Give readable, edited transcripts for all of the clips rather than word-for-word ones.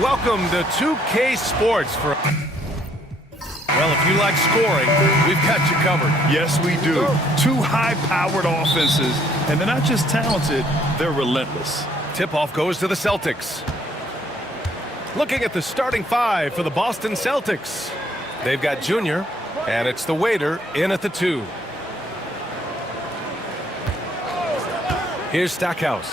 welcome to 2K Sports. Well, if you like scoring, we've got you covered. Yes, we do. Two high-powered offenses, and they're not just talented, they're relentless. Tip-off goes to the Celtics. Looking at the starting five for the Boston Celtics. They've got Junior, and it's the waiter in at the 2. Here's Stackhouse.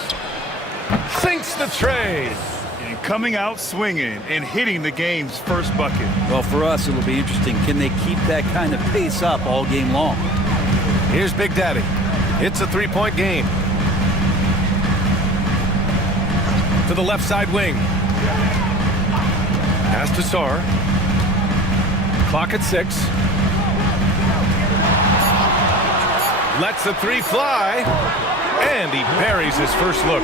Sinks the tray. And coming out swinging and hitting the game's first bucket. Well, for us, it'll be interesting. Can they keep that kind of pace up all game long? Here's Big Daddy. It's a three-point game. To the left side wing. Pass to Sar. Clock at 6. Lets the 3 fly. And he buries his first look.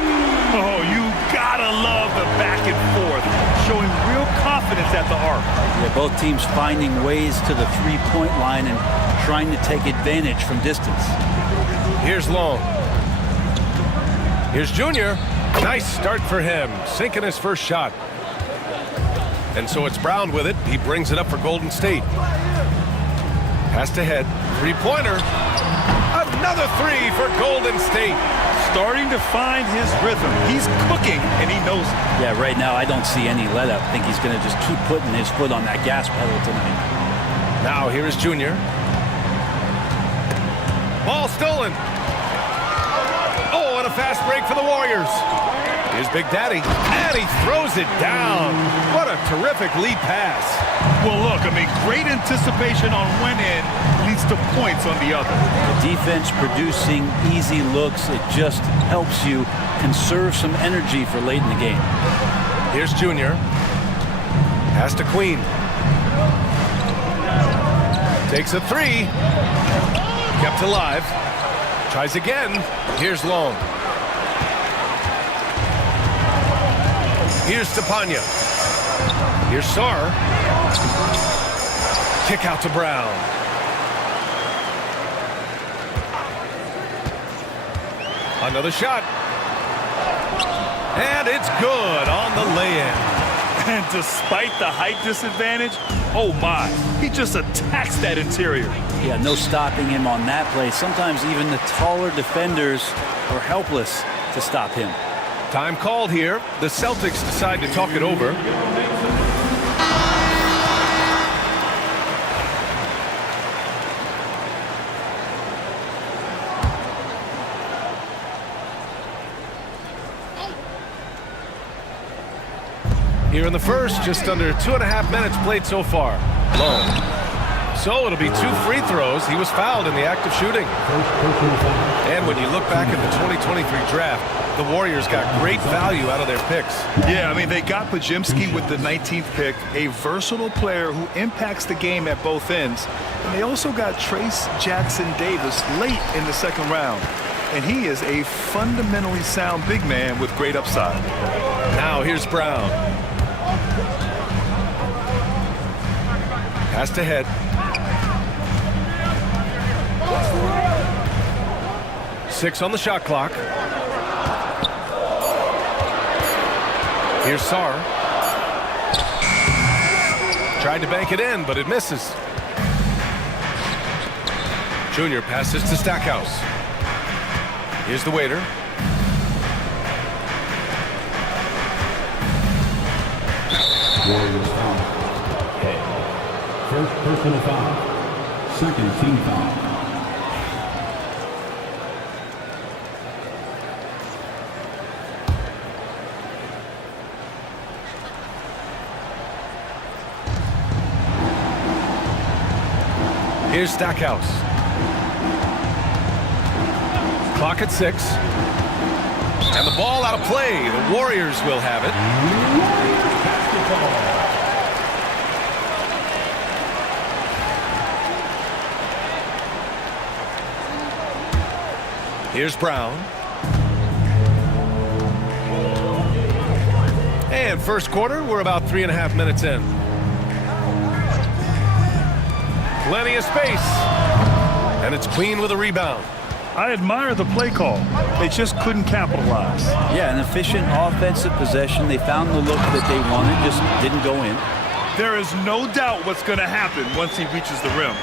Oh, you gotta love the back and forth, showing real confidence at the arc. Yeah, both teams finding ways to the three-point line and trying to take advantage from distance. Here's Long. Here's Junior. Nice start for him, sinking his first shot. And so it's Brown with it. He brings it up for Golden State. Pass to head. Three-pointer. Another 3 for Golden State. Starting to find his rhythm. He's cooking, and he knows it. Yeah, right now I don't see any let-up. I think he's going to just keep putting his foot on that gas pedal tonight. Now here is Junior. Ball stolen. Oh, and a fast break for the Warriors. Here's Big Daddy, and he throws it down. What a terrific lead pass. Well, look, I mean, great anticipation on one end leads to points on the other. The defense producing easy looks. It just helps you conserve some energy for late in the game. Here's Junior. Pass to Queen. Takes a 3. Kept alive. Tries again. Here's Long. Here's Stepanya. Here's Sar. Kick out to Brown. Another shot. And it's good on the lay-in. And despite the height disadvantage, oh my, he just attacks that interior. Yeah, no stopping him on that play. Sometimes even the taller defenders are helpless to stop him. Time called here. The Celtics decide to talk it over. Here in the first, just under 2.5 minutes played so far. Long. So it'll be 2 free throws. He was fouled in the act of shooting. And when you look back at the 2023 draft, the Warriors got great value out of their picks. Yeah, I mean, they got Pajimski with the 19th pick, a versatile player who impacts the game at both ends. And they also got Trace Jackson Davis late in the second round. And he is a fundamentally sound big man with great upside. Now here's Brown. Pass to head. Six on the shot clock. Here's Sar. Tried to bank it in, but it misses. Junior passes to Stackhouse. Here's the waiter. Warriors foul. First personal foul. Second team foul. Here's Stackhouse. Clock at 6. And the ball out of play. The Warriors will have it. Here's Brown. And first quarter, we're about 3.5 minutes in. Plenty of space. And it's Queen with a rebound. I admire the play call. They just couldn't capitalize. Yeah, an efficient offensive possession. They found the look that they wanted, just didn't go in. There is no doubt what's going to happen once he reaches the rim.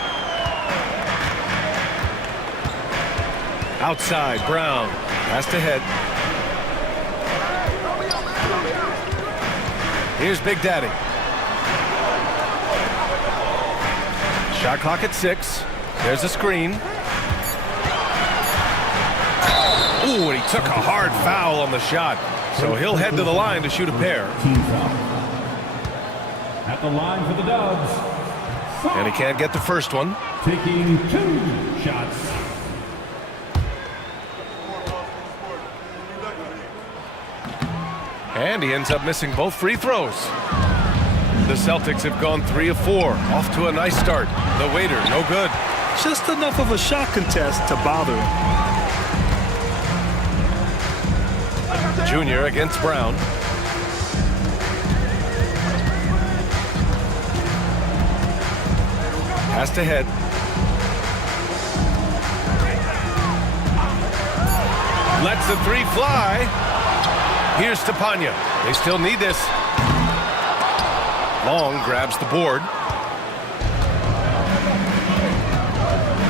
Outside, Brown. Pass to head. Here's Big Daddy. Shot clock at 6. There's a screen. Ooh, and he took a hard foul on the shot. So he'll head to the line to shoot a pair. Team foul. At the line for the Dubs. And he can't get the first one. Taking 2 shots. And he ends up missing both free throws. The Celtics have gone 3 of 4. Off to a nice start. The waiter, no good. Just enough of a shot contest to bother him. Junior against Brown. Pass to head. Lets the 3 fly. Here's Stepanya. They still need this. Long grabs the board.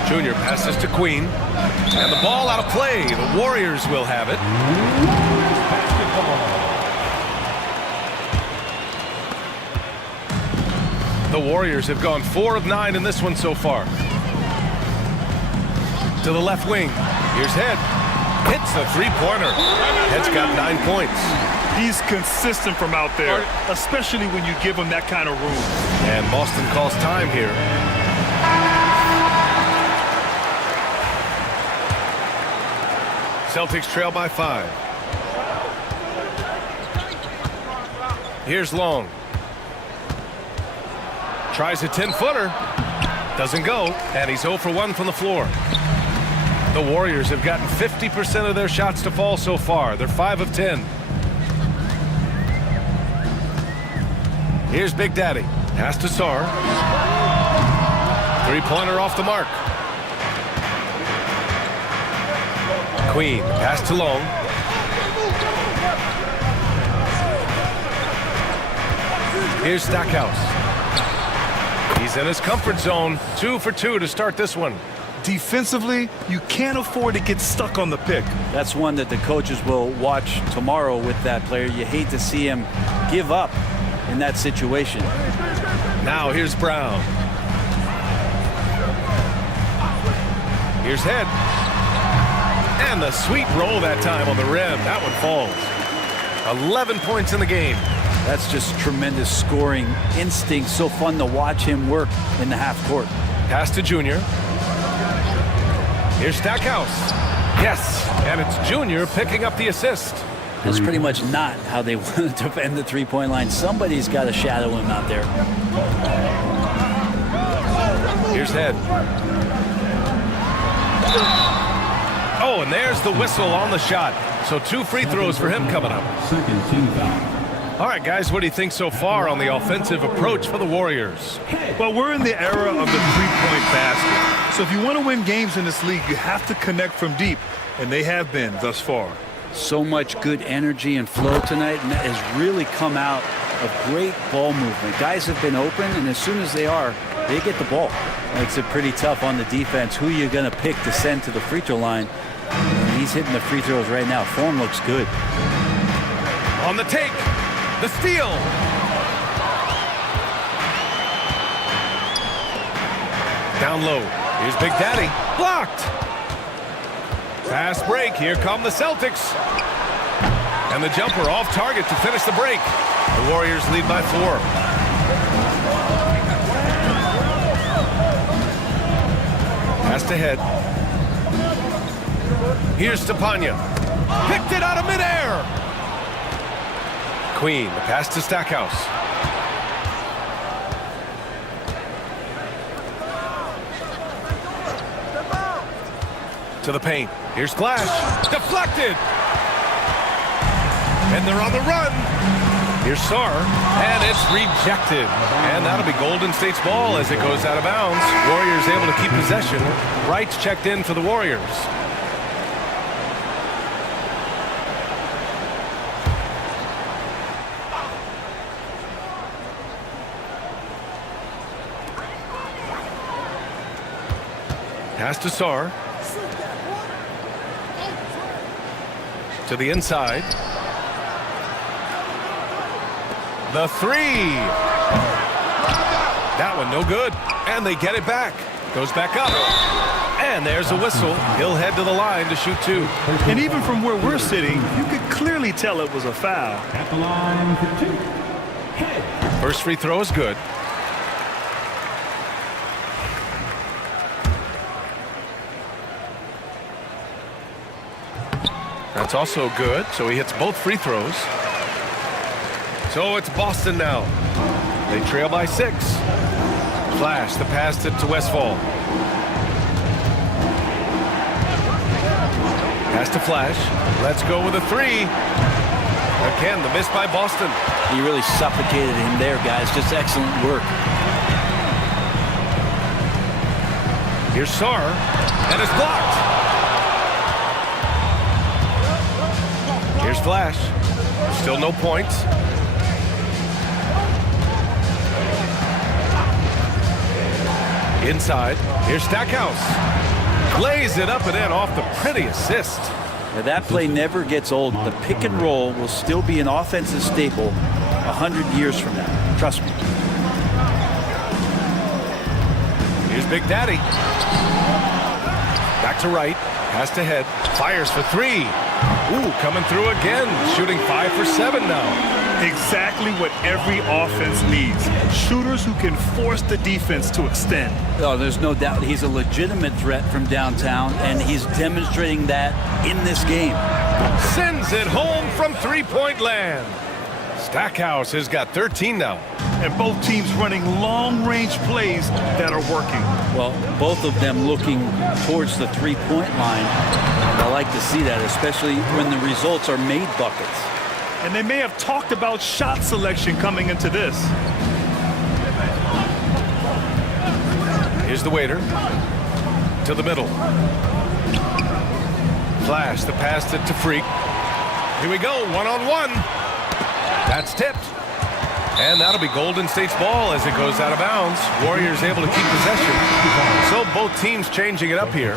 Junior passes to Queen. And the ball out of play. The Warriors will have it. The Warriors have gone 4 of 9 in this one so far. To the left wing. Here's Head. Hits the 3-pointer. Head's got 9 points. He's consistent from out there, especially when you give him that kind of room. And Boston calls time here. Celtics trail by 5. Here's Long. Tries a 10-footer. Doesn't go. And he's 0 for 1 from the floor. The Warriors have gotten 50% of their shots to fall so far. They're 5 of 10. Here's Big Daddy. Pass to Sarr. 3-pointer off the mark. Queen. Pass to Long. Here's Stackhouse. He's in his comfort zone. 2 for 2 to start this one. Defensively, you can't afford to get stuck on the pick. That's one that the coaches will watch tomorrow with that player. You hate to see him give up in that situation. Now here's Brown. Here's Head. And the sweet roll that time on the rim. That one falls. 11 points in the game. That's just tremendous scoring instinct. So fun to watch him work in the half court. Pass to Junior. Here's Stackhouse. Yes, and it's Junior picking up the assist. That's pretty much not how they want to defend the three-point line. Somebody's got to shadow him out there. Here's Head. Oh, and there's the whistle on the shot. So 2 free throws for him coming up. Second team foul. All right, guys, what do you think so far on the offensive approach for the Warriors? Well, we're in the era of the three-point basket. So if you want to win games in this league, you have to connect from deep, and they have been thus far. So much good energy and flow tonight, and that has really come out of great ball movement. Guys have been open, and as soon as they are, they get the ball. Makes it pretty tough on the defense. Who you're going to pick to send to the free throw line? And he's hitting the free throws right now. Form looks good. On the take. The steal. Down low. Here's Big Daddy. Blocked. Fast break. Here come the Celtics. And the jumper off target to finish the break. The Warriors lead by 4. Pass to Head. Here's Stepanya. Picked it out of midair. Queen, the pass to Stackhouse. To the paint. Here's Flash. Deflected. And they're on the run. Here's Sarr. And it's rejected. And that'll be Golden State's ball as it goes out of bounds. Warriors able to keep possession. Wright's checked in for the Warriors. Pass to Sar. To the inside. The three. That one no good. And they get it back. Goes back up. And there's a whistle. He'll head to the line to shoot two. And even from where we're sitting, you could clearly tell it was a foul. At the line for two. Hit. First free throw is good. That's also good, so he hits both free throws. So it's Boston now. They trail by 6. Flash, the pass to Westfall. Pass to Flash. Let's go with a three. Again, the miss by Boston. He really suffocated him there, guys. Just excellent work. Here's Sar, and it's blocked. Here's Flash. Still no points. Inside. Here's Stackhouse. Lays it up and in off the pretty assist. Now that play never gets old. The pick and roll will still be an offensive staple 100 years from now. Trust me. Here's Big Daddy. Back to right. Pass to head. Fires for three. Ooh, coming through again. Shooting 5 for 7 now. Exactly what every offense needs. Shooters who can force the defense to extend. Oh, there's no doubt he's a legitimate threat from downtown, and he's demonstrating that in this game. Sends it home from three-point land. Stackhouse has got 13 now. And both teams running long-range plays that are working. Well, both of them looking towards the three-point line. And I like to see that, especially when the results are made buckets. And they may have talked about shot selection coming into this. Here's the waiter. To the middle. Flash, the pass to Freak. Here we go, one-on-one. That's tipped. And that'll be Golden State's ball as it goes out of bounds. Warriors able to keep possession. So both teams changing it up here.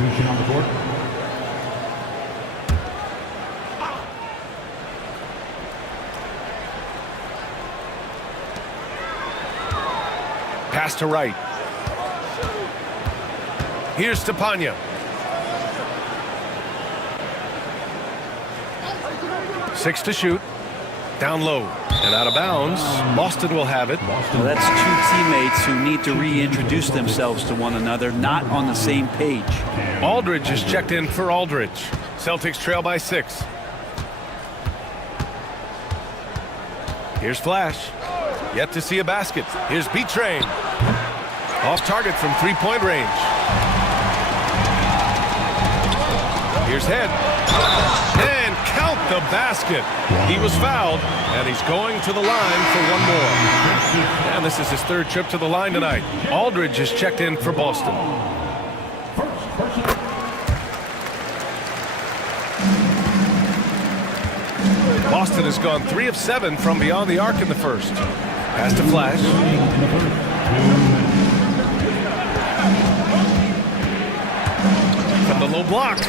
Pass to right. Here's Stepanya. 6 to shoot. Down low and out of bounds. Boston will have it. Well, that's two teammates who need to reintroduce themselves to one another, not on the same page. Aldridge is checked in for Aldridge. Celtics trail by 6. Here's Flash. Yet to see a basket. Here's B-Train. Off target from three-point range. Here's Head. And count the basket. He was fouled, and he's going to the line for one more. And this is his third trip to the line tonight. Aldridge is checked in for Boston. Boston has gone 3 of 7 from beyond the arc in the first. Pass to Flash. From the low block.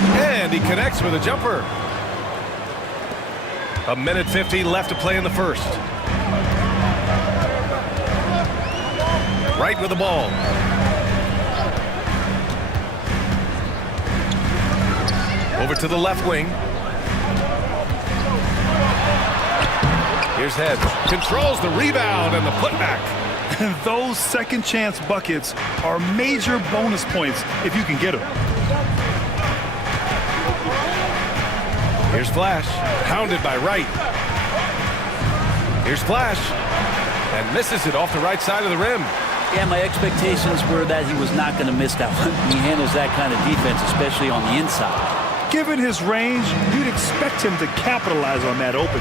And he connects with a jumper. 1:50 left to play in the first. Right with the ball. Over to the left wing. Here's Head. Controls the rebound and the putback. And those second chance buckets are major bonus points if you can get them. Here's Flash. Pounded by Wright. Here's Flash. And misses it off the right side of the rim. Yeah, my expectations were that he was not going to miss that one. He handles that kind of defense, especially on the inside. Given his range, you'd expect him to capitalize on that open.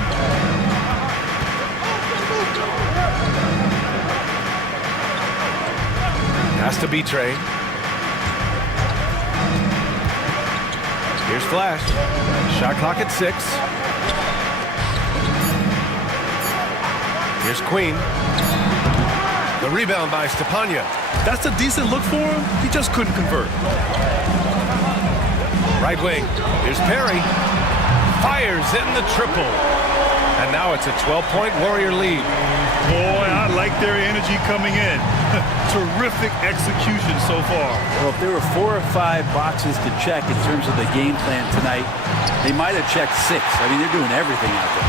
Has to be Trey. Here's Flash. Shot clock at 6. Here's Queen. The rebound by Stepanya. That's a decent look for him. He just couldn't convert. Right wing. Here's Perry. Fires in the triple. And now it's a 12-point Warrior lead. Boy, I like their energy coming in. Terrific execution so far. Well, if there were 4 or 5 boxes to check in terms of the game plan tonight, they might have checked 6. I mean, they're doing everything out there.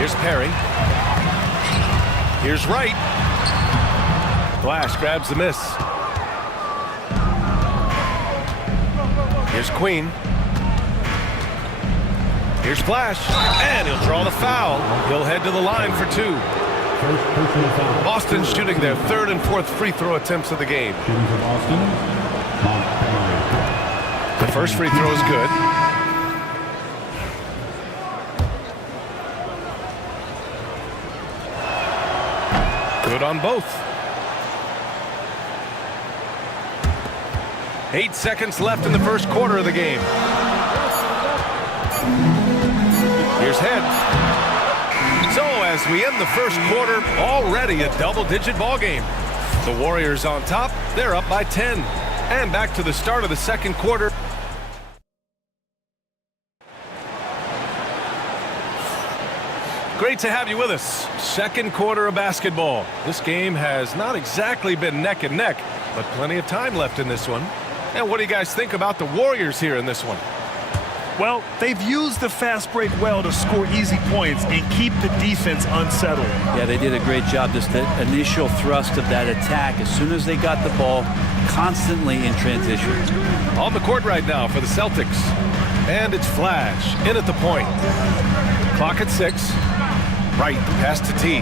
Here's Perry. Here's Wright. Flash grabs the miss. Here's Queen. Here's Flash. And he'll draw the foul. He'll head to the line for 2. First personal foul. Boston shooting their 3rd and 4th free throw attempts of the game. Shooting for Boston, Montgomery. The first free throw is good. Good on both. 8 seconds left in the first quarter of the game. Here's Head. So as we end the first quarter, already a double-digit ball game. The Warriors on top. They're up by 10. And back to the start of the second quarter. Great to have you with us. Second quarter of basketball. This game has not exactly been neck and neck, but plenty of time left in this one. And what do you guys think about the Warriors here in this one? Well, they've used the fast break well to score easy points and keep the defense unsettled. Yeah, they did a great job. Just the initial thrust of that attack, as soon as they got the ball, constantly in transition. On the court right now for the Celtics. And it's Flash in at the point. Clock at 6. Right, pass to T.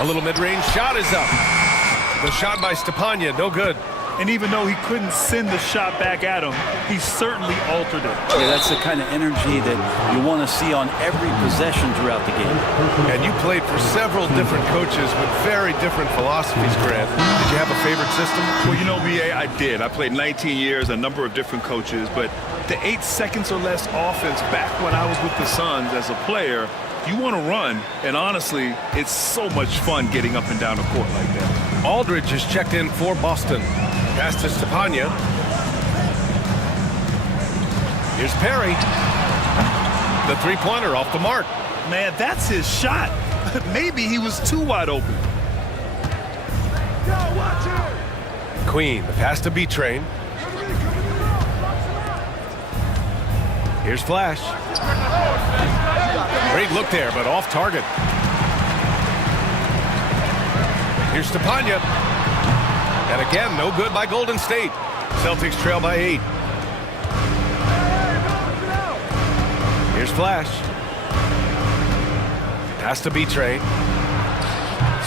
A little mid-range shot is up. The shot by Stepanya, no good. And even though he couldn't send the shot back at him, he certainly altered it. Yeah, that's the kind of energy that you want to see on every possession throughout the game. And you played for several different coaches with very different philosophies, Grant. Did you have a favorite system? Well, you know, BA, I did. I played 19 years, a number of different coaches, but the 8 seconds or less offense back when I was with the Suns as a player, you want to run, and honestly, it's so much fun getting up and down the court like that. Aldridge is checked in for Boston. Pass to Stepanya. Here's Perry. The three-pointer off the mark. Man, that's his shot. Maybe he was too wide open. Queen, the pass to B-Train. Here's Flash. Great look there, but off target. Here's Stepanya. And again, no good by Golden State. Celtics trail by 8. Here's Flash. Pass to B-Train.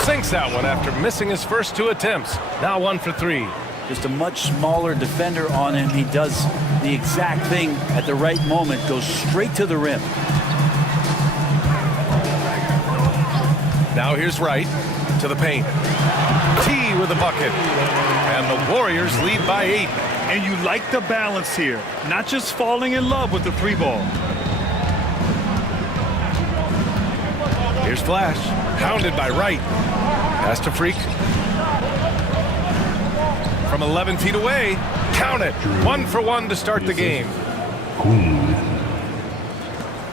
Sinks that one after missing his first 2 attempts. Now 1 for 3. Just a much smaller defender on him. He does the exact thing at the right moment, goes straight to the rim. Now here's Wright to the paint. T with a bucket. And the Warriors lead by 8. And you like the balance here, not just falling in love with the 3 ball. Here's Flash, hounded by Wright. Pass to Freak. From 11 feet away, count it. 1 for 1 to start the game. Queen.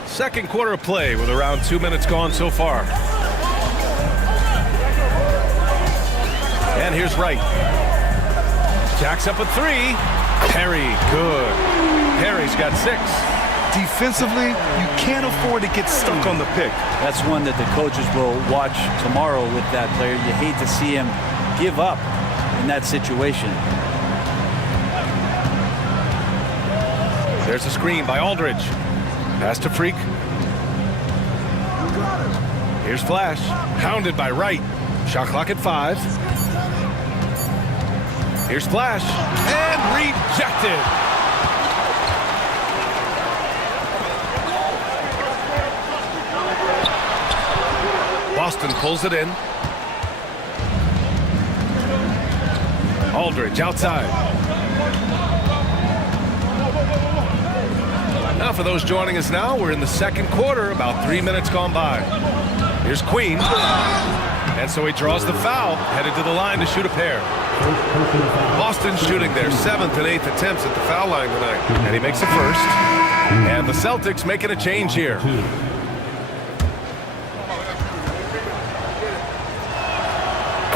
Second quarter of play with around 2 minutes gone so far. And here's Wright. Jacks up a 3. Perry, good. Perry's got 6. Defensively, you can't afford to get stuck on the pick. That's one that the coaches will watch tomorrow with that player. You hate to see him give up in that situation. There's a screen by Aldridge. Pass to Freak. Here's Flash, hounded by Wright. Shot clock at 5. Here's Flash, and rejected. Boston pulls it in. Aldridge outside. Now for those joining us now, we're in the second quarter, about 3 minutes gone by. Here's Queen. And so he draws the foul, headed to the line to shoot a pair. Boston shooting their 7th and 8th attempts at the foul line tonight. And he makes a first. And the Celtics making a change here.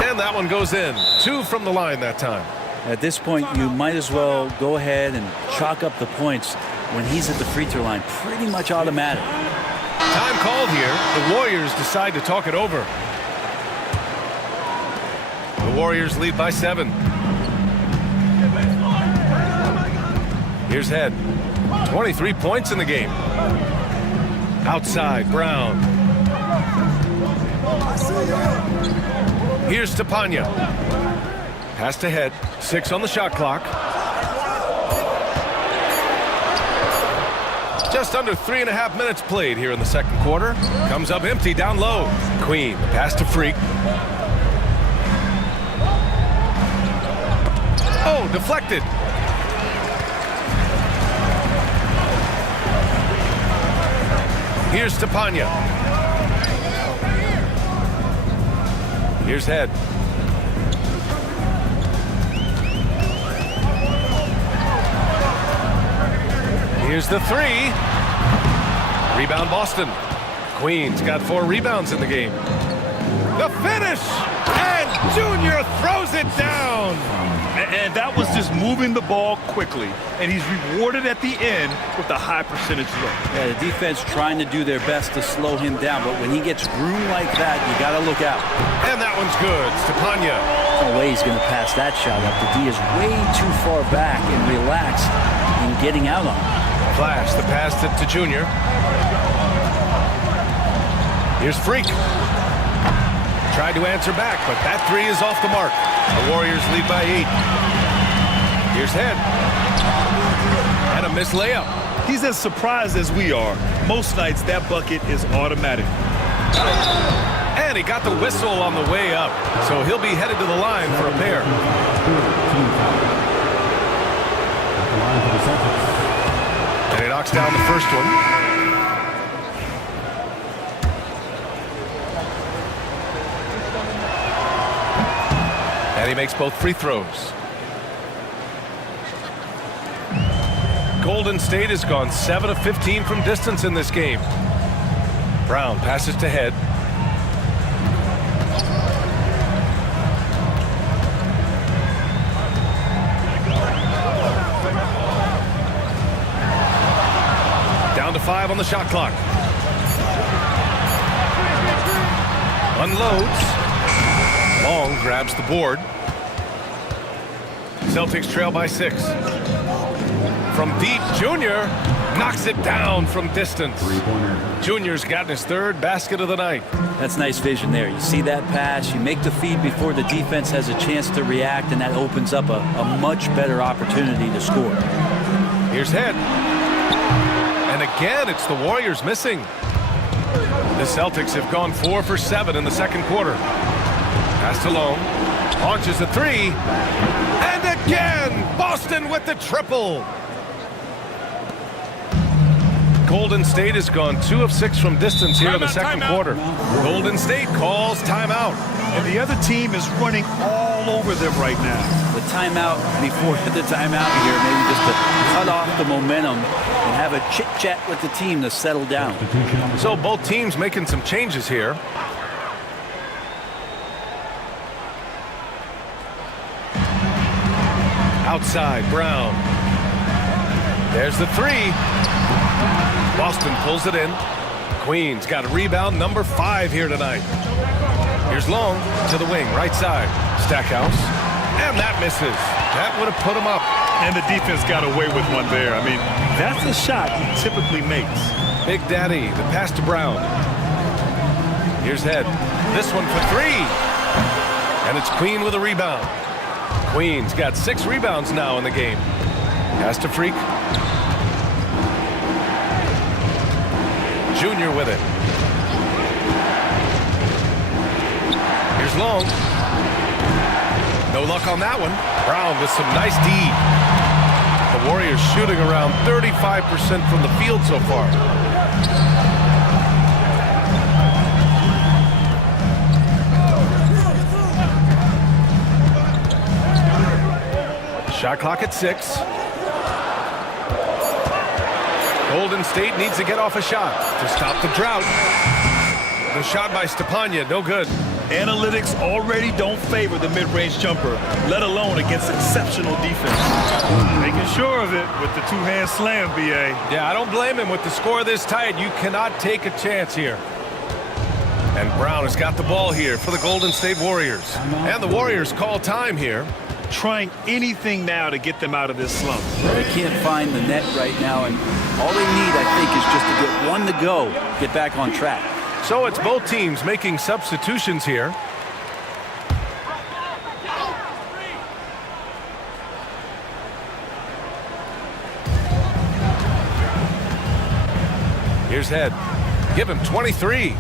And that one goes in. 2 from the line that time. At this point, you might as well go ahead and chalk up the points when he's at the free throw line. Pretty much automatic. Time called here. The Warriors decide to talk it over. The Warriors lead by 7. Here's Head. 23 points in the game. Outside, Brown. Here's Stepanya. Pass to Head. 6 on the shot clock. Just under 3.5 minutes played here in the second quarter. Comes up empty down low. Queen, pass to Freak. Oh, deflected. Here's Stepanya. Here's Head. Here's the 3. Rebound Boston. Queen's got 4 rebounds in the game. The finish! And Junior throws it down! And that was just moving the ball quickly. And he's rewarded at the end with a high percentage look. Yeah, the defense trying to do their best to slow him down, but when he gets room like that, you got to look out. And that one's good. Stepanya. No way he's going to pass that shot up. The D is way too far back and relaxed in getting out on him. Flash the pass to Junior. Here's Freak. Tried to answer back, but that 3 is off the mark. The Warriors lead by 8. Here's Head. And a missed layup. He's as surprised as we are. Most nights, that bucket is automatic. And he got the whistle on the way up, so he'll be headed to the line for a pair. And he knocks down the first one. And he makes both free throws. Golden State has gone 7 of 15 from distance in this game. Brown passes to Head. Down to 5 on the shot clock. Unloads. Long grabs the board. Celtics trail by 6. From deep, Junior knocks it down from distance. Junior's gotten his 3rd basket of the night. That's nice vision there. You see that pass, you make the feed before the defense has a chance to react, and that opens up a much better opportunity to score. Here's Head. And again, it's the Warriors missing. The Celtics have gone 4 for 7 in the second quarter. Pass to Long. Launches a 3. And again, Boston with the triple. Golden State has gone 2 of 6 from distance here in the second quarter. Golden State calls timeout. And the other team is running all over them right now. The timeout before the timeout here, maybe just to cut off the momentum and have a chit-chat with the team to settle down. So both teams making some changes here. Outside, Brown. There's the 3. Boston pulls it in. Queen's got a rebound, number 5 here tonight. Here's Long to the wing, right side. Stackhouse. And that misses. That would have put him up. And the defense got away with one there. I mean, that's a shot he typically makes. Big Daddy, the pass to Brown. Here's Head. This one for 3. And it's Queen with a rebound. Queen's got 6 rebounds now in the game. Pass to Freak. Junior with it. Here's Long. No luck on that one. Brown with some nice D. The Warriors shooting around 35% from the field so far. Shot clock at 6. Golden State needs to get off a shot to stop the drought. The shot by Stepanya, no good. Analytics already don't favor the mid-range jumper, let alone against exceptional defense. Making sure of it with the two-hand slam, B.A. Yeah, I don't blame him. With the score this tight, you cannot take a chance here. And Brown has got the ball here for the Golden State Warriors. And the Warriors call time here. Trying anything now to get them out of this slump. They can't find the net right now, and all they need, I think, is just to get one to go, get back on track. So it's both teams making substitutions here. Here's Head. Give him 23.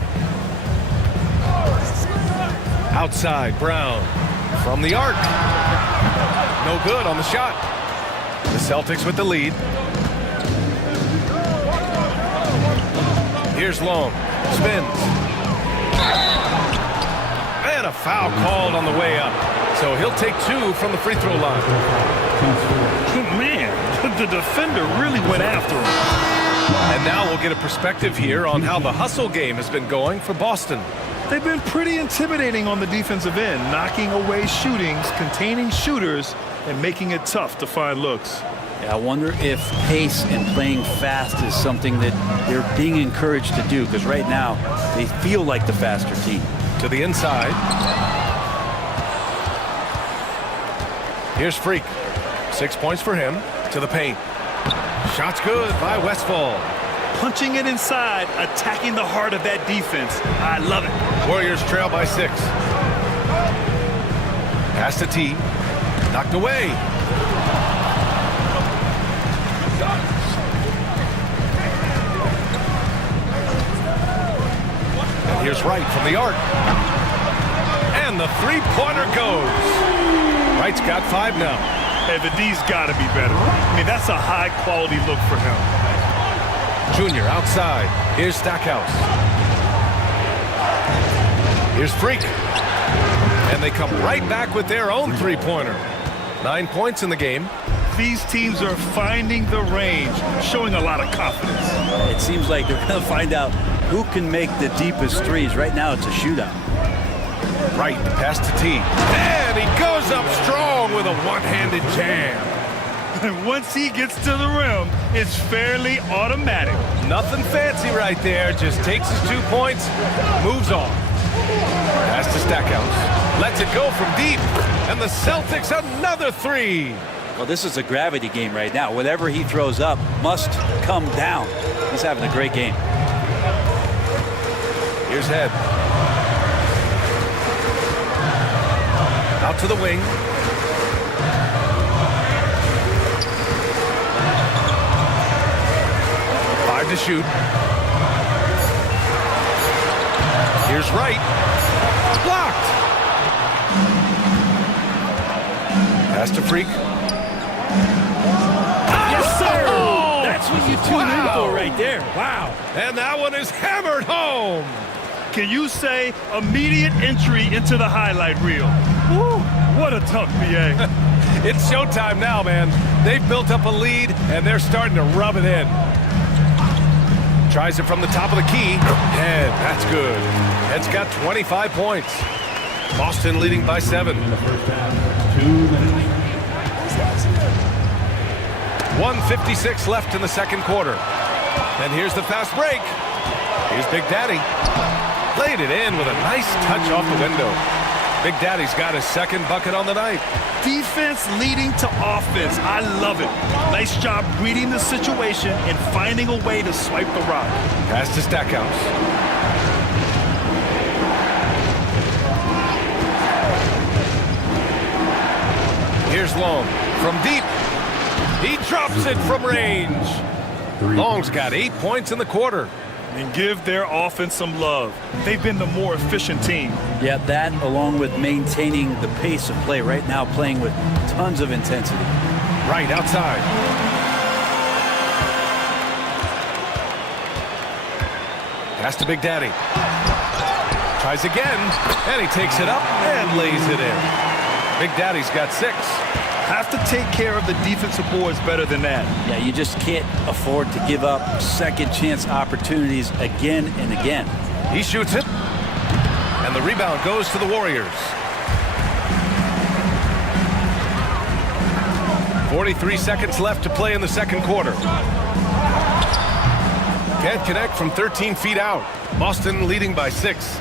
Outside, Brown. From the arc. No good on the shot. The Celtics with the lead. Here's Long. Spins. And a foul called on the way up. So he'll take 2 from the free throw line. Man, the defender really went after him. And now we'll get a perspective here on how the hustle game has been going for Boston. They've been pretty intimidating on the defensive end, knocking away shootings, containing shooters, and making it tough to find looks. Yeah, I wonder if pace and playing fast is something that they're being encouraged to do, because right now they feel like the faster team. To the inside. Here's Freak. 6 points for him. To the paint. Shot's good by Westfall. Punching it inside, attacking the heart of that defense. I love it. Warriors trail by 6. Pass to T. Knocked away. And here's Wright from the arc. And the three-pointer goes. Wright's got 5 now. Hey, the D's got to be better. I mean, that's a high-quality look for him. Junior outside. Here's Stackhouse. Here's Freak. And they come right back with their own three-pointer. 9 points in the game. These teams are finding the range, showing a lot of confidence. It seems like they're going to find out who can make the deepest threes. Right now it's a shootout. Right, the pass to T. And he goes up strong with a one-handed jam. And once he gets to the rim, it's fairly automatic. Nothing fancy right there. Just takes his 2 points, moves on. Pass to Stackhouse. Lets it go from deep. And the Celtics another 3. Well, this is a gravity game right now. Whatever he throws up must come down. He's having a great game. Here's Head. Out to the wing. To shoot. Here's Wright. Blocked. Pass to Freak. Yes, sir. Oh! That's what you tune in for right there. Wow. And that one is hammered home. Can you say immediate entry into the highlight reel? Woo, what a dunk, B.A. It's showtime now, man. They've built up a lead, and they're starting to rub it in. Tries it from the top of the key. Head, that's good. Head's got 25 points. Boston leading by 7. In the first half, 2 minutes. 1:56 left in the second quarter. And here's the fast break. Here's Big Daddy. Played it in with a nice touch off the window. Big Daddy's got his second bucket on the night. Defense leading to offense. I love it. Nice job reading the situation and finding a way to swipe the rock. Pass to Stackhouse. Here's Long from deep. He drops it from range. Long's got 8 points in the quarter. And give their offense some love. They've been the more efficient team. Yeah, that along with maintaining the pace of play right now, playing with tons of intensity. Right outside. Pass to Big Daddy. Tries again, and he takes it up and lays it in. Big Daddy's got 6. Have to take care of the defensive boards better than that. Yeah, you just can't afford to give up second chance opportunities again and again. He shoots it. And the rebound goes to the Warriors. 43 seconds left to play in the second quarter. Can't connect from 13 feet out. Boston leading by 6.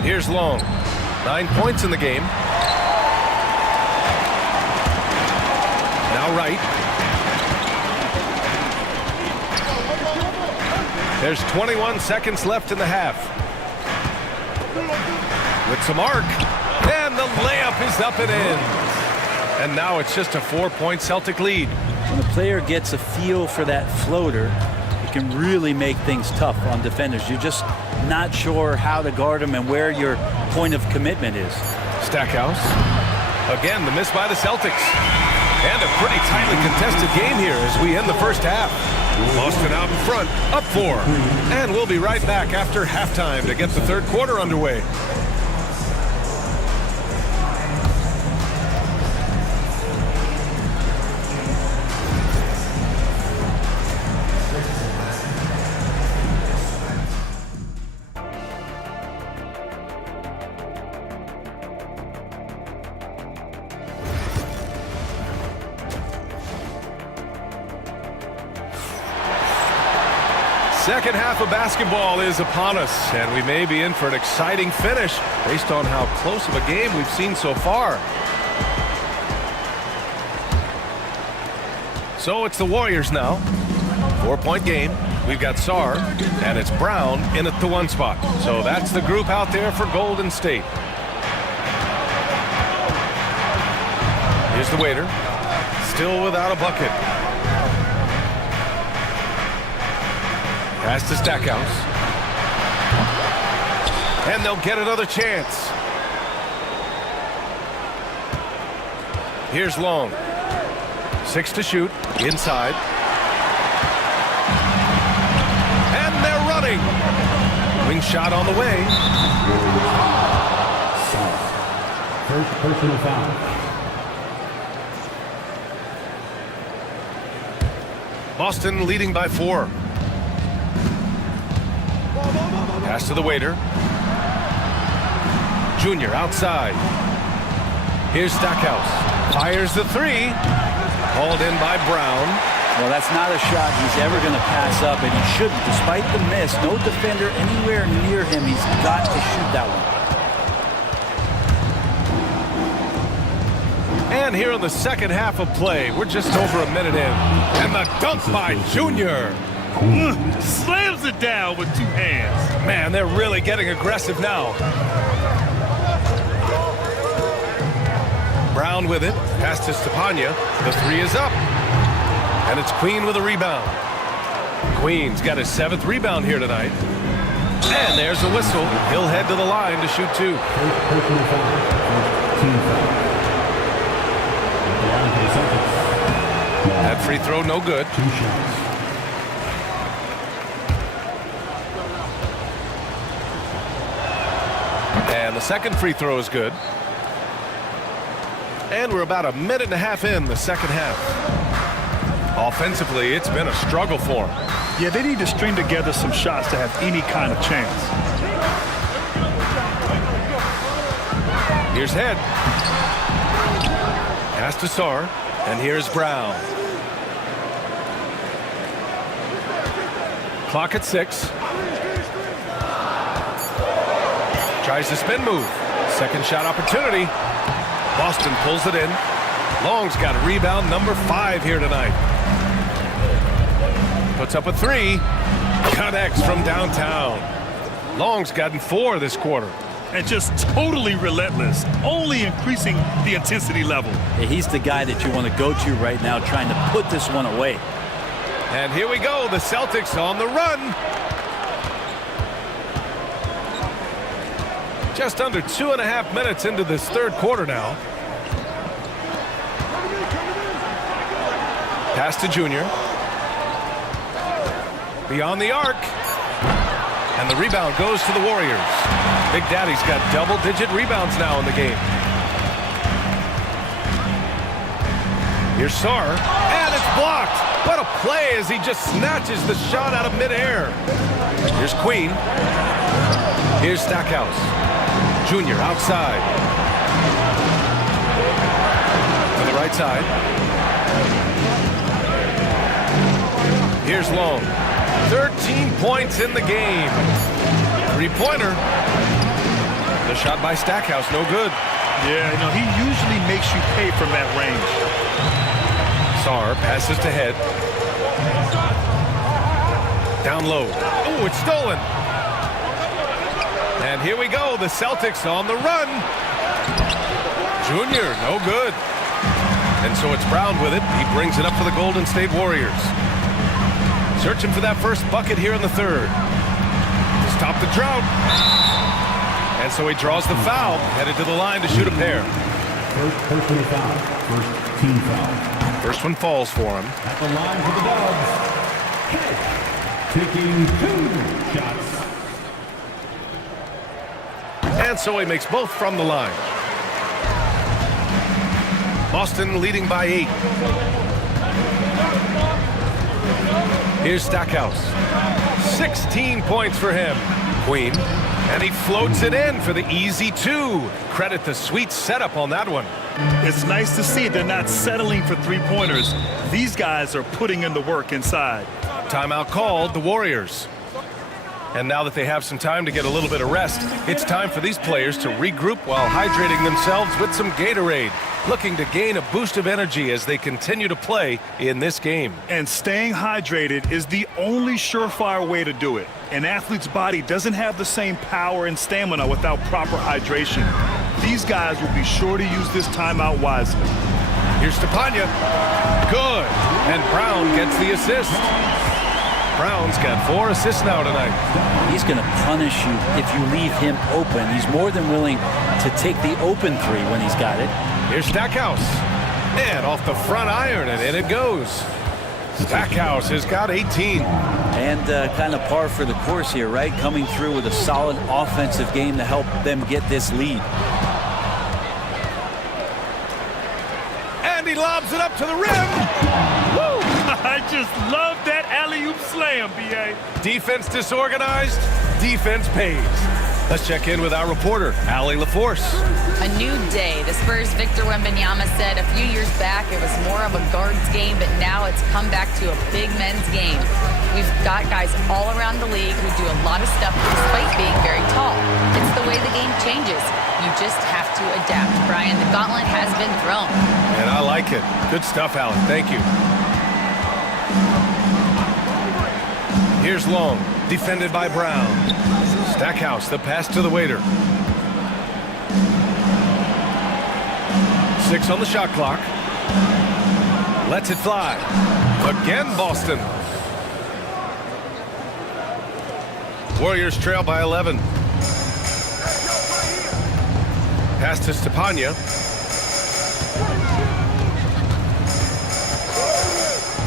Here's Long. 9 points in the game. Now Wright. There's 21 seconds left in the half. With some arc. And the layup is up and in. And now it's just a 4-point Celtic lead. When a player gets a feel for that floater, it can really make things tough on defenders. You're just not sure how to guard them and where your point of commitment is. Stackhouse. Again, the miss by the Celtics. And a pretty tightly contested game here as we end the first half. Boston out in front, up 4. And we'll be right back after halftime to get the third quarter underway. Second half of basketball is upon us, and we may be in for an exciting finish based on how close of a game we've seen so far. So it's the Warriors now. 4-point game. We've got Sarr, and it's Brown in at the 1 spot. So that's the group out there for Golden State. Here's the waiter. Still without a bucket. Pass to Stackhouse. And they'll get another chance. Here's Long. 6 to shoot. Inside. And they're running. Wing shot on the way. First personal foul. Boston leading by 4. Pass to the waiter. Junior outside. Here's Stackhouse. Fires the 3. Hauled in by Brown. Well, that's not a shot he's ever going to pass up, and he shouldn't. Despite the miss, no defender anywhere near him. He's got to shoot that one. And here in the second half of play, we're just over a minute in. And the dunk by Junior. Slams it down with 2 hands. Man, they're really getting aggressive now. Brown with it. Pass to Stepanya. The 3 is up. And it's Queen with a rebound. Queen's got his 7th rebound here tonight. And there's a whistle. He'll head to the line to shoot 2. First personal foul. First team foul. At the line for the Celtics. That free throw no good. 2 shots. And the second free throw is good. And we're about a minute and a half in the second half. Offensively, it's been a struggle for them. Yeah, they need to string together some shots to have any kind of chance. Here's Head. Pass to Sarr. And here's Brown. Clock at 6. Tries the spin move. Second shot opportunity. Boston pulls it in. Long's got a rebound number 5 here tonight. Puts up a 3. Connects from downtown. Long's gotten 4 this quarter. And just totally relentless, only increasing the intensity level. Yeah, he's the guy that you want to go to right now, trying to put this one away. And here we go, the Celtics on the run. Just under 2.5 minutes into this third quarter now. Pass to Junior. Beyond the arc. And the rebound goes to the Warriors. Big Daddy's got double-digit rebounds now in the game. Here's Sarr, and it's blocked. What a play as he just snatches the shot out of midair. Here's Queen. Here's Stackhouse. Junior outside. To the right side. Here's Long. 13 points in the game. Three-pointer. The shot by Stackhouse, no good. Yeah, you know, he usually makes you pay from that range. Sarr passes to Head. Down low. Oh, it's stolen. And here we go. The Celtics on the run. Junior, no good. And so it's Brown with it. He brings it up for the Golden State Warriors. Searching for that first bucket here in the third. To stop the drought. And so he draws the foul. Headed to the line to shoot a pair. Personal foul. First team foul. First one falls for him. At the line for the Dubs. Taking 2 shots. And so he makes both from the line. Boston leading by 8. Here's Stackhouse. 16 points for him. Queen. And he floats it in for the easy 2. Credit the sweet setup on that one. It's nice to see they're not settling for three-pointers. These guys are putting in the work inside. Timeout called, the Warriors. And now that they have some time to get a little bit of rest, it's time for these players to regroup while hydrating themselves with some Gatorade, looking to gain a boost of energy as they continue to play in this game. And staying hydrated is the only surefire way to do it. An athlete's body doesn't have the same power and stamina without proper hydration. These guys will be sure to use this timeout wisely. Here's Stepanya. Good. And Brown gets the assist. Brown's got 4 assists now tonight. He's going to punish you if you leave him open. He's more than willing to take the open 3 when he's got it. Here's Stackhouse. And off the front iron, and in it goes. Stackhouse has got 18. And kind of par for the course here, right? Coming through with a solid offensive game to help them get this lead. And he lobs it up to the rim. Woo! I just love that alley-oop slam, B.A. Defense disorganized, defense pays. Let's check in with our reporter, Allie LaForce. A new day. The Spurs' Victor Wembanyama said a few years back it was more of a guards game, but now it's come back to a big men's game. We've got guys all around the league who do a lot of stuff despite being very tall. It's the way the game changes. You just have to adapt. Brian, the gauntlet has been thrown. And I like it. Good stuff, Allen. Thank you. Here's Long, defended by Brown. Stackhouse, the pass to the waiter. 6 on the shot clock. Lets it fly. Again, Boston. Warriors trail by 11. Pass to Stepanya.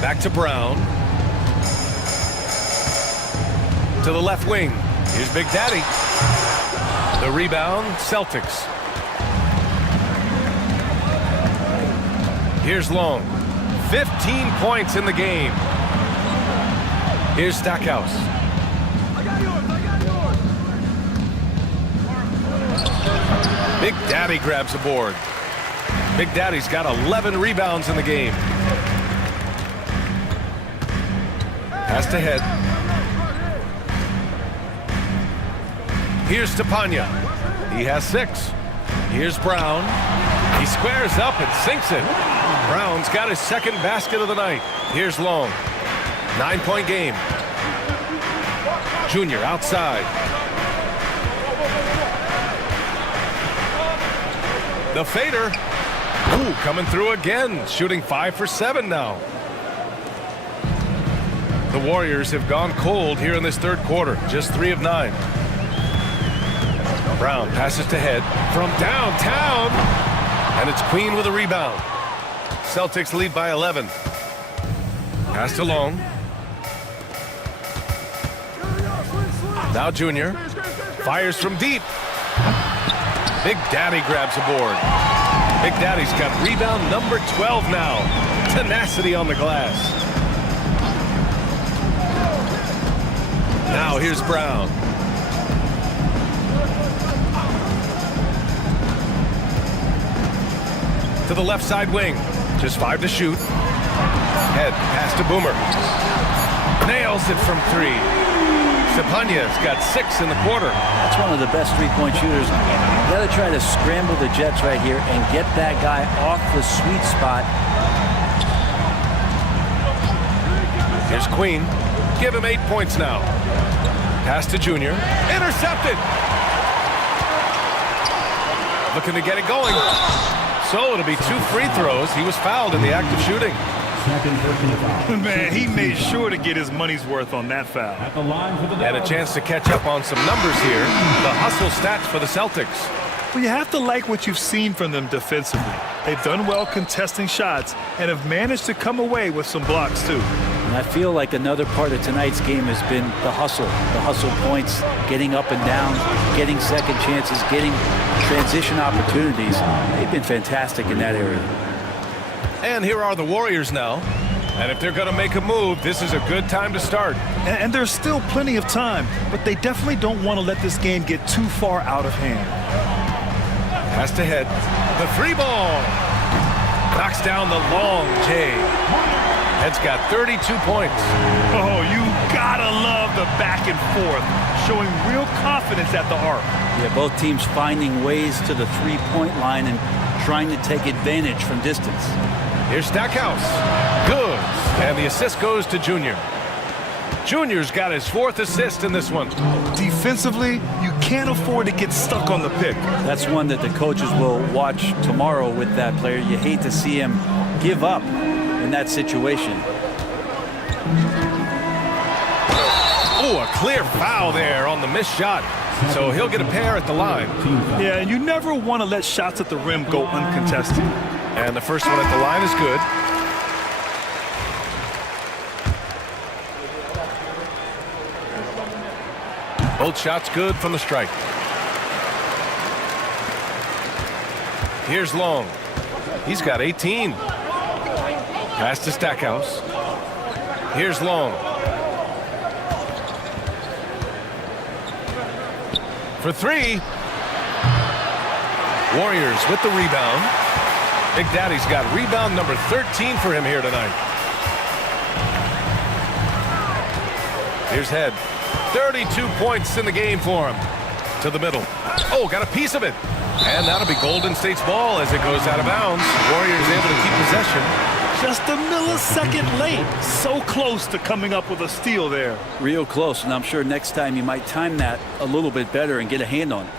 Back to Brown. To the left wing. Here's Big Daddy. The rebound, Celtics. Here's Long. 15 points in the game. Here's Stackhouse. Big Daddy grabs a board. Big Daddy's got 11 rebounds in the game. Pass to Head. Here's Stepanya. He has 6. Here's Brown. He squares up and sinks it. Brown's got his second basket of the night. Here's Long. 9-point game. Junior outside. The fader. Ooh, coming through again. Shooting 5 for 7 now. The Warriors have gone cold here in this third quarter. Just 3 of 9. Brown passes to Head from downtown. And it's Queen with a rebound. Celtics lead by 11. Pass to Long. Now Junior. Fires from deep. Big Daddy grabs a board. Big Daddy's got rebound number 12 now. Tenacity on the glass. Now here's Brown. To the left side wing. Just 5 to shoot. Head pass to Boomer. Nails it from 3. Sapanya's got 6 in the quarter. That's one of the best three-point shooters. You got to try to scramble the Jets right here and get that guy off the sweet spot. Here's Queen. Give him 8 points now. Pass to Junior. Intercepted. Looking to get it going. So it'll be 2 free throws. He was fouled in the act of shooting. Man, he made sure to get his money's worth on that foul. At the line for the And a chance to catch up on some numbers here. The hustle stats for the Celtics. Well, you have to like what you've seen from them defensively. They've done well contesting shots and have managed to come away with some blocks, too. And I feel like another part of tonight's game has been the hustle points, getting up and down, getting second chances, getting transition opportunities. They've been fantastic in that area. And here are the Warriors now. And if they're going to make a move, this is a good time to start. And there's still plenty of time, but they definitely don't want to let this game get too far out of hand. Pass to Head. The 3 ball. Knocks down the long J. Head's got 32 points. Oh, you gotta love the back and forth, showing real confidence at the arc. Yeah, both teams finding ways to the three-point line and trying to take advantage from distance. Here's Stackhouse. Good. And the assist goes to Junior. Junior's got his 4th assist in this one. Defensively, you can't afford to get stuck on the pick. That's one that the coaches will watch tomorrow with that player. You hate to see him give up in that situation. Oh, a clear foul there on the missed shot. So he'll get a pair at the line. Yeah, and you never want to let shots at the rim go uncontested. And the first one at the line is good. Both shots good from the stripe. Here's Long. He's got 18. Pass to Stackhouse. Here's Long. For 3. Warriors with the rebound. Big Daddy's got rebound number 13 for him here tonight. Here's Head. 32 points in the game for him. To the middle. Oh, got a piece of it. And that'll be Golden State's ball as it goes out of bounds. Warriors able to keep possession. Just a millisecond late. So close to coming up with a steal there. Real close, and I'm sure next time you might time that a little bit better and get a hand on it.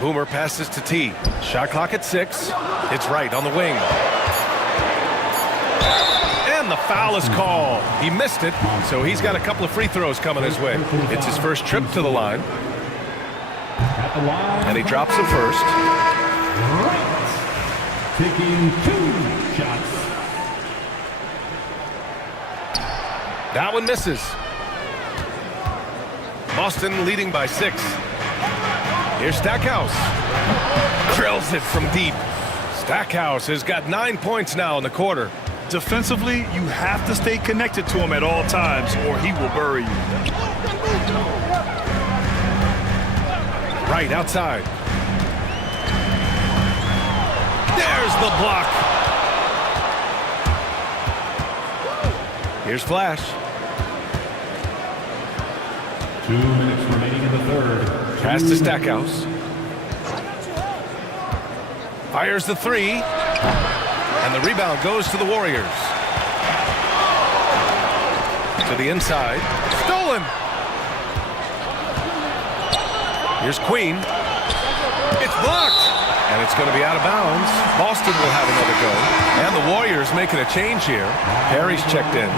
Boomer passes to T. Shot clock at 6. It's right on the wing. And the foul is called. He missed it, so he's got a couple of free throws coming his way. It's his first trip to the line. And he drops it first. Taking 2 shots. That one misses. Boston leading by 6. Here's Stackhouse. Drills it from deep. Stackhouse has got 9 points now in the quarter. Defensively, you have to stay connected to him at all times or he will bury you. Right outside. There's the block. Here's Flash. 2 minutes remaining in the third. Pass to Stackhouse. Fires the 3. And the rebound goes to the Warriors. To the inside. Stolen. Here's Queen. It's blocked. And it's going to be out of bounds. Boston will have another go. And the Warriors making a change here. Perry's checked in.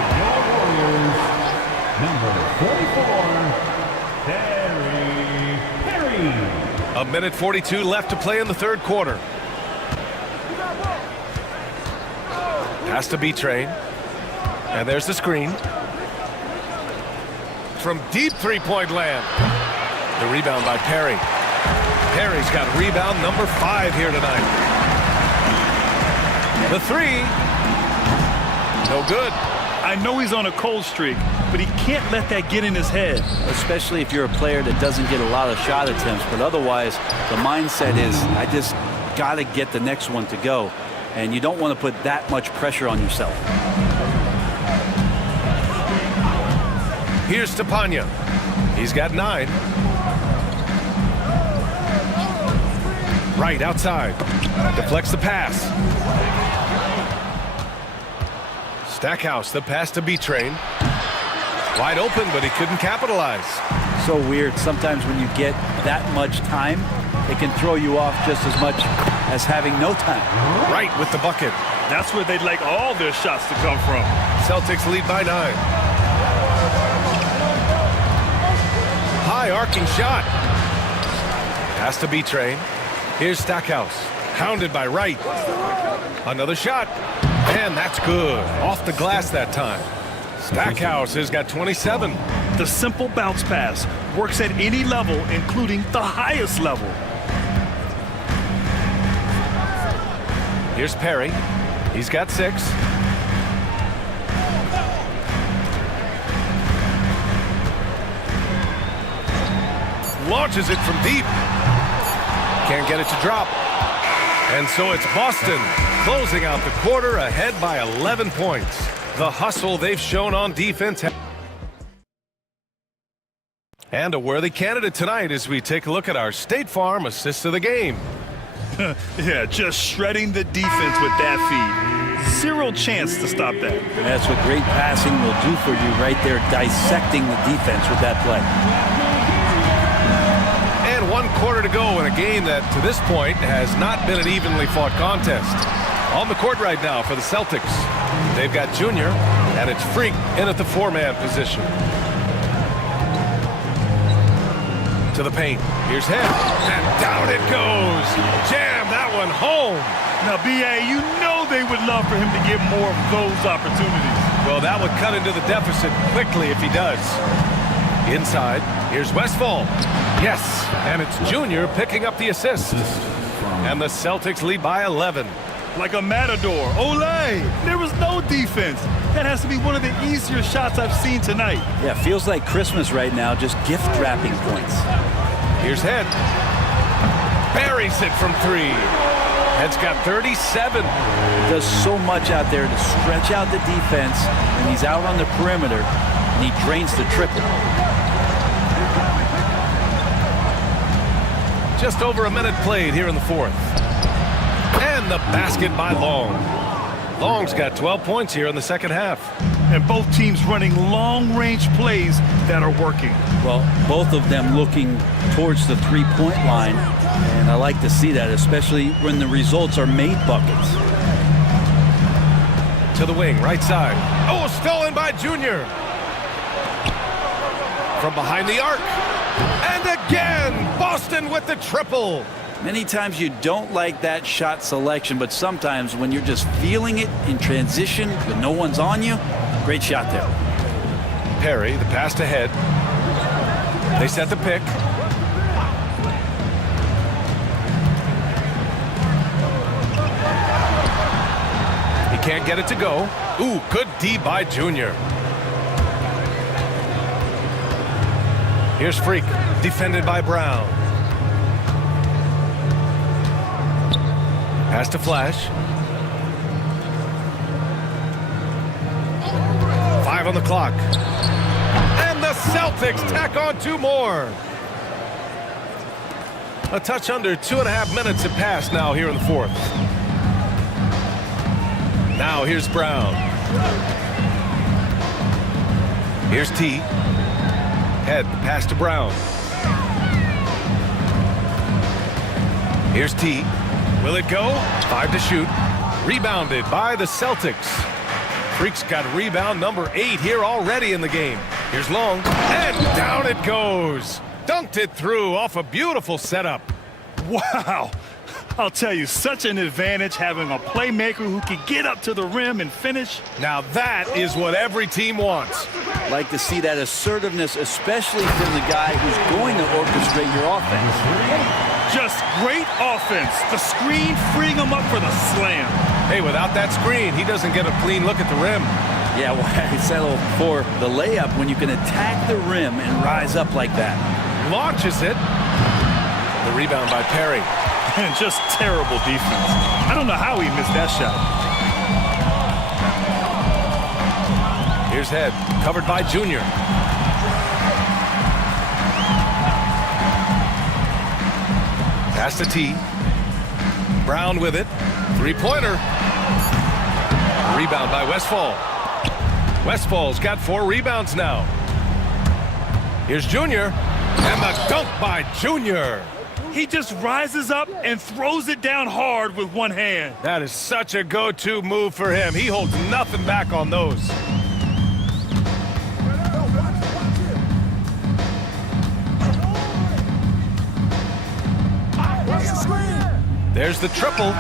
Warriors, number 44, Perry. A minute 42 left to play in the third quarter. Pass to B-Train. And there's the screen. From deep three-point land. The rebound by Perry. Perry's got rebound number 5 here tonight. The 3. No good. I know he's on a cold streak, but he can't let that get in his head. Especially if you're a player that doesn't get a lot of shot attempts, but otherwise the mindset is I just got to get the next one to go, and you don't want to put that much pressure on yourself. Here's Stepanya. He's got 9. Right outside. Deflects the pass. Stackhouse, the pass to B-Train. Wide open, but he couldn't capitalize. So weird. Sometimes when you get that much time, it can throw you off just as much as having no time. Right with the bucket. That's where they'd like all their shots to come from. Celtics lead by 9. High arcing shot. Pass to B-Train. Here's Stackhouse. Hounded by Wright. Another shot. And that's good. Off the glass that time. Stackhouse has got 27. The simple bounce pass works at any level, including the highest level. Here's Perry. He's got 6. Launches it from deep. Can't get it to drop. And so it's Boston closing out the quarter ahead by 11 points. The hustle they've shown on defense. And a worthy candidate tonight as we take a look at our State Farm assist of the game. Yeah, just shredding the defense with that feed. Zero chance to stop that. And that's what great passing will do for you right there, dissecting the defense with that play. And 1 quarter to go in a game that, to this point, has not been an evenly fought contest. On the court right now for the Celtics, they've got Junior, and it's Freak in at the 4-man position. To the paint. Here's Head, and down it goes. Jam that one home. Now, B.A., you know they would love for him to get more of those opportunities. Well, that would cut into the deficit quickly if he does. Inside, here's Westfall. Yes, and it's Junior picking up the assist. And the Celtics lead by 11. Like a matador. Olay! There was no defense. That has to be one of the easier shots I've seen tonight. Yeah, feels like Christmas right now, just gift wrapping points. Here's Head. Buries it from 3. Head's got 37. Does so much out there to stretch out the defense, and he's out on the perimeter, and he drains the triple. Just over a minute played here in the 4th. And the basket by Long. Long's got 12 points here in the second half. And both teams running long-range plays that are working. Well, both of them looking towards the three-point line, and I like to see that, especially when the results are made buckets. To the wing, right side. Oh, stolen by Junior. From behind the arc. And again, Boston with the triple. Many times you don't like that shot selection, but sometimes when you're just feeling it in transition when no one's on you, great shot there. Perry, the pass to Head. They set the pick. He can't get it to go. Ooh, good D by Junior. Here's Freak, defended by Brown. Pass to Flash. 5 on the clock. And the Celtics tack on 2 more. A touch under 2.5 minutes have passed now here in the 4th. Now here's Brown. Here's T. Head, pass to Brown. Here's T. Will it go? 5 to shoot. Rebounded by the Celtics. Freak's got rebound number 8 here already in the game. Here's Long. And down it goes. Dunked it through off a beautiful setup. Wow. I'll tell you, such an advantage having a playmaker who can get up to the rim and finish. Now that is what every team wants. Like to see that assertiveness, especially from the guy who's going to orchestrate your offense. Just great offense. The screen freeing him up for the slam. Hey, without that screen, he doesn't get a clean look at the rim. Yeah, why settle for the layup when you can attack the rim and rise up like that? Launches it. The rebound by Perry. And just terrible defense. I don't know how he missed that shot. Here's Head, covered by Junior. Pass to T. Brown with it. Three-pointer. Rebound by Westfall. Westfall's got 4 rebounds now. Here's Junior. And the dunk by Junior. He just rises up and throws it down hard with one hand. That is such a go-to move for him. He holds nothing back on those. There's the triple.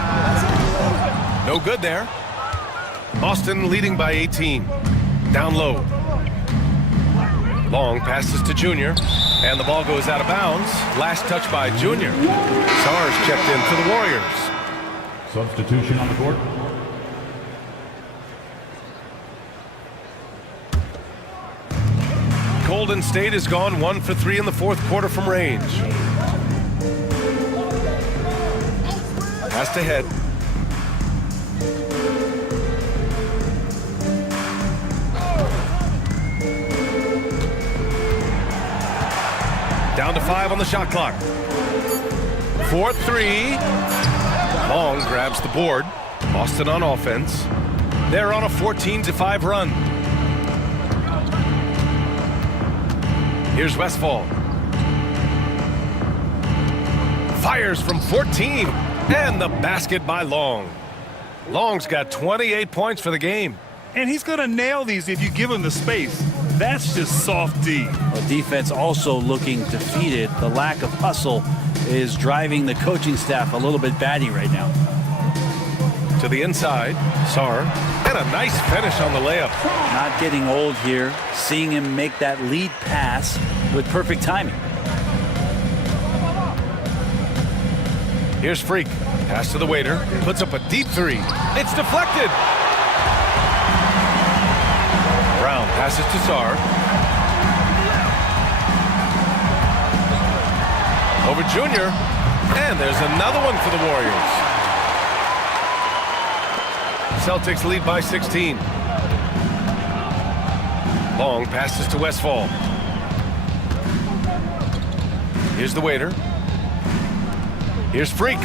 No good there. Boston leading by 18. Down low. Long passes to Junior, and the ball goes out of bounds. Last touch by Junior. Sarge checked in for the Warriors. Substitution on the court. Golden State has gone 1 for 3 in the fourth quarter from range. Pass to Head. Down to 5 on the shot clock. 4-3. Long grabs the board. Boston on offense. They're on a 14-5 run. Here's Westfall. Fires from 14. And the basket by Long. Long's got 28 points for the game. And he's going to nail these if you give him the space. That's just soft D. Well, defense also looking defeated. The lack of hustle is driving the coaching staff a little bit batty right now. To the inside, Sar, and a nice finish on the layup. Not getting old here, seeing him make that lead pass with perfect timing. Here's Freak. Pass to the waiter. Puts up a deep 3. It's deflected. Brown passes to Sar. Over Junior. And there's another one for the Warriors. Celtics lead by 16. Long passes to Westfall. Here's the waiter. Here's Freak.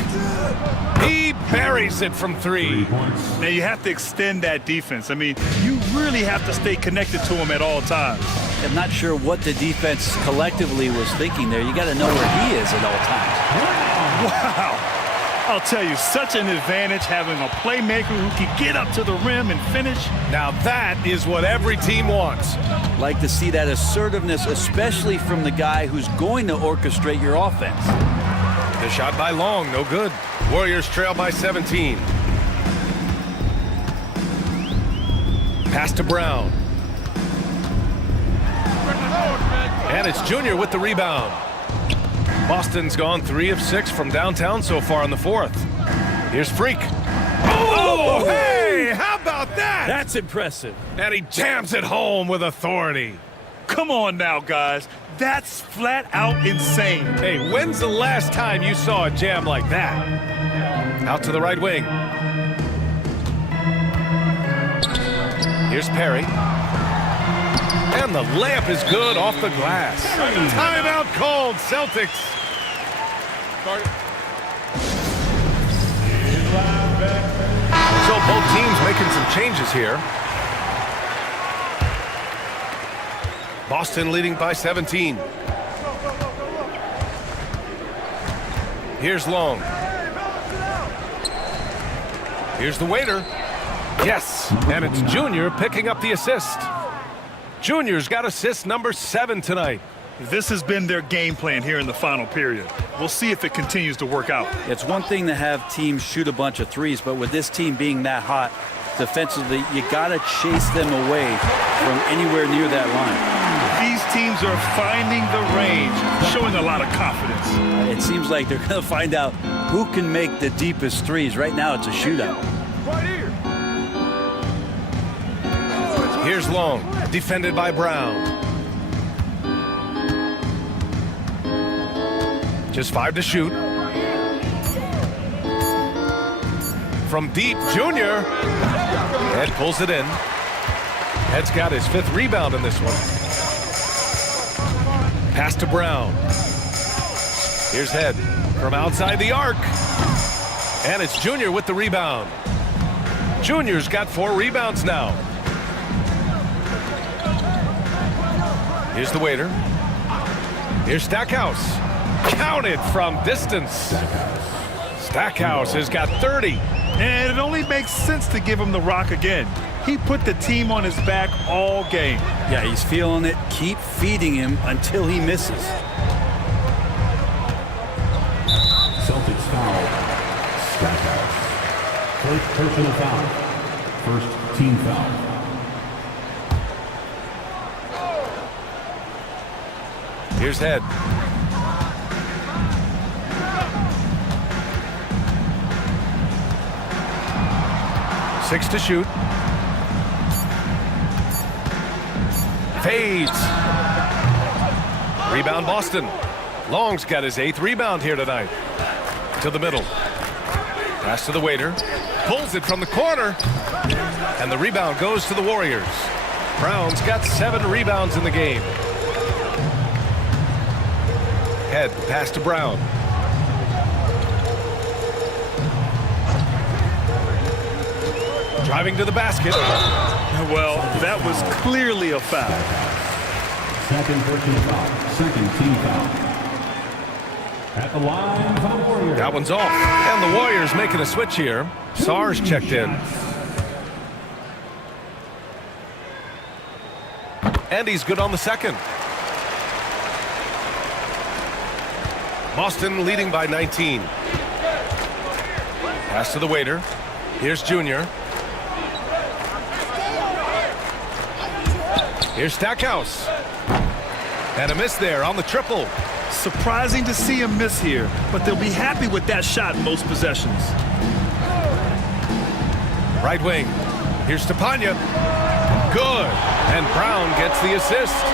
He buries it from 3. Now you have to extend that defense. I mean, you really have to stay connected to him at all times. I'm not sure what the defense collectively was thinking there. You got to know where he is at all times. Wow. I'll tell you, such an advantage having a playmaker who can get up to the rim and finish. Now that is what every team wants. Like to see that assertiveness, especially from the guy who's going to orchestrate your offense. The shot by Long, no good. Warriors trail by 17. Pass to Brown. And it's Junior with the rebound. Boston's gone 3 of 6 from downtown so far in the fourth. Here's Freak. Oh, hey, how about that? That's impressive. And he jams it home with authority. Come on now, guys. That's flat out insane. Hey, when's the last time you saw a jam like that? Out to the right wing. Here's Perry. And the layup is good off the glass. Timeout called, Celtics. So both teams making some changes here. Boston leading by 17. Here's Long. Here's the waiter. Yes, and it's Junior picking up the assist. Junior's got assist number 7 tonight. This has been their game plan here in the final period. We'll see if it continues to work out. It's one thing to have teams shoot a bunch of threes, but with this team being that hot defensively, you got to chase them away from anywhere near that line. These teams are finding the range, showing a lot of confidence. It seems like they're going to find out who can make the deepest threes. Right now, it's a shootout. Right here. Here's Long, defended by Brown. Just 5 to shoot. From deep, Junior. Ed pulls it in. Ed's got his 5th rebound in this one. Pass to Brown. Here's Head from outside the arc. And it's Junior with the rebound. Junior's got 4 rebounds now. Here's the waiter. Here's Stackhouse. Counted from distance. Stackhouse has got 30. And it only makes sense to give him the rock again. He put the team on his back all game. Yeah, he's feeling it. Keep feeding him until he misses. Celtics foul. Stackhouse. First personal foul. First team foul. Here's Head. Six to shoot. Fades. Rebound Boston. Long's got his 8th rebound here tonight. To the middle. Pass to the waiter. Pulls it from the corner. And the rebound goes to the Warriors. Brown's got 7 rebounds in the game. Head pass to Brown. Driving to the basket. Well, that was clearly a foul. Second personal foul. Second team foul. At the line for the Warriors. That one's off. And the Warriors making a switch here. Sarge checked in. And he's good on the second. Boston leading by 19. Pass to the waiter. Here's Junior. Here's Stackhouse. And a miss there on the triple. Surprising to see him miss here, but they'll be happy with that shot in most possessions. Right wing. Here's Stepanya. Good. And Brown gets the assist.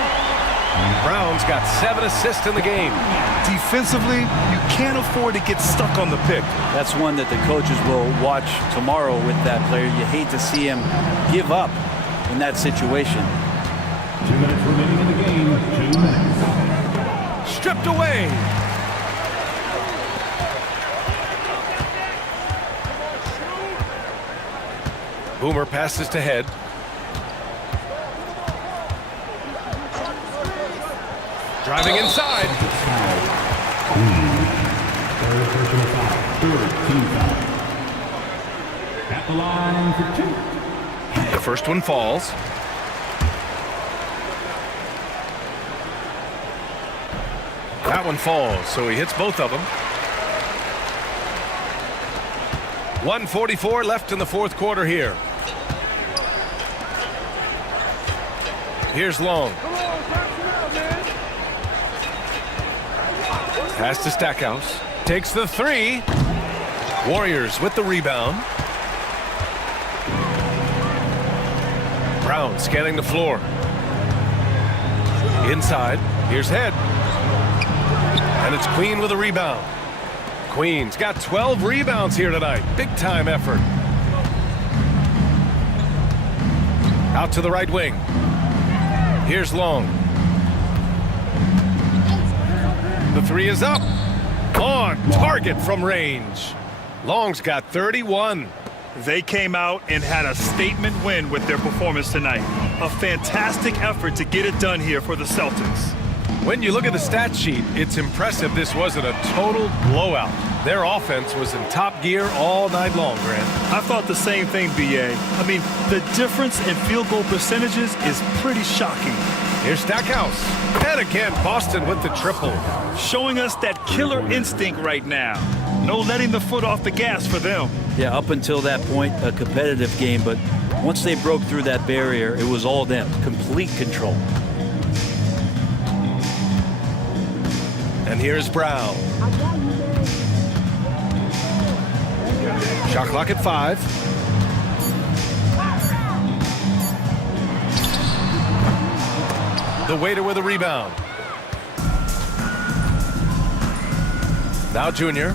Brown's got 7 assists in the game. Defensively, you can't afford to get stuck on the pick. That's one that the coaches will watch tomorrow with that player. You hate to see him give up in that situation. 2 minutes remaining in the game. 2 minutes. Stripped away. Boomer passes to Head. Driving inside. Third personal foul. Third team foul. At the line for 2. The first one falls. That one falls, so he hits both of them. 1:44 left in the 4th quarter here. Here's Long. Pass to Stackhouse. Takes the 3. Warriors with the rebound. Brown scanning the floor. Inside. Here's Head. And it's Queen with a rebound. Queen's got 12 rebounds here tonight. Big time effort. Out to the right wing. Here's Long. The 3 is up. On target from range. Long's got 31. They came out and had a statement win with their performance tonight. A fantastic effort to get it done here for the Celtics. When you look at the stat sheet, it's impressive this wasn't a total blowout. Their offense was in top gear all night long, Grant. I thought the same thing, B.A. I mean, the difference in field goal percentages is pretty shocking. Here's Stackhouse. And again, Boston with the triple. Showing us that killer instinct right now. No letting the foot off the gas for them. Yeah, up until that point, a competitive game, but once they broke through that barrier, it was all them. Complete control. And here's Brown. Shot clock at 5. The waiter with a rebound. Now Junior.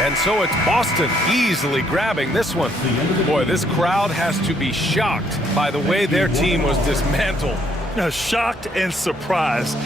And so it's Boston easily grabbing this one. Boy, this crowd has to be shocked by the way their team was dismantled. Shocked and surprised.